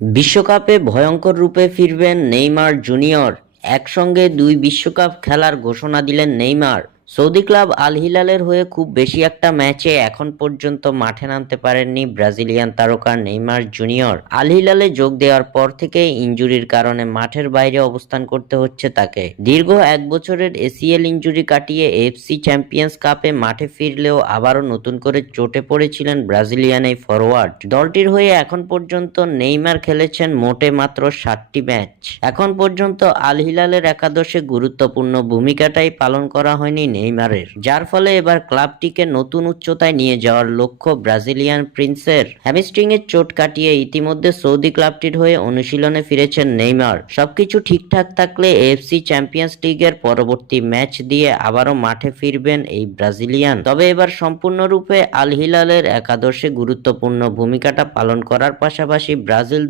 বিশ্বকাপে ভয়ঙ্কর রূপে ফিরবেন নেইমার জুনিয়র। একসঙ্গে দুই বিশ্বকাপ খেলার ঘোষণা দিলেন নেইমার। সৌদি ক্লাব আল হিলালের হয়ে খুব বেশি একটা ম্যাচে এখন পর্যন্ত মাঠে নামতে পারেননি ব্রাজিলিয়ান তারকা নেইমার জুনিয়র। আল হিলালে যোগ দেওয়ার পর থেকে ইনজুরির কারণে মাঠের বাইরে অবস্থান করতে হচ্ছে তাকে। দীর্ঘ এক বছরের এসিএল ইনজুরি কাটিয়ে এফসি চ্যাম্পিয়ন্স কাপে মাঠে ফিরলেও আবারও নতুন করে চোটে পড়েছিলেন ব্রাজিলিয়ান এই ফরওয়ার্ড। দলটির হয়ে এখন পর্যন্ত নেইমার খেলেছেন মোটে মাত্র 7টি ম্যাচ। এখন পর্যন্ত আল হিলালের একাদশে গুরুত্বপূর্ণ ভূমিকাটাই পালন করা হয়নি নেইমারের, যার ফলে এবার ক্লাবটিকে নতুন উচ্চতায় নিয়ে যাওয়ার লক্ষ্য ব্রাজিলিয়ান প্রিন্সের। হ্যামস্ট্রিং এর চোট কাটিয়ে ইতিমধ্যে সৌদি ক্লাবটির হয়ে অনুশীলনে ফিরেছেন নেইমার। সবকিছু ঠিকঠাক থাকলে এএফসি চ্যাম্পিয়ন্স লিগের পরবর্তী ম্যাচ দিয়ে আবারও মাঠে ফিরবেন এই ব্রাজিলিয়ান। তবে এবার সম্পূর্ণরূপে আল হিলালের একাদশে গুরুত্বপূর্ণ ভূমিকাটা পালন করার পাশাপাশি ব্রাজিল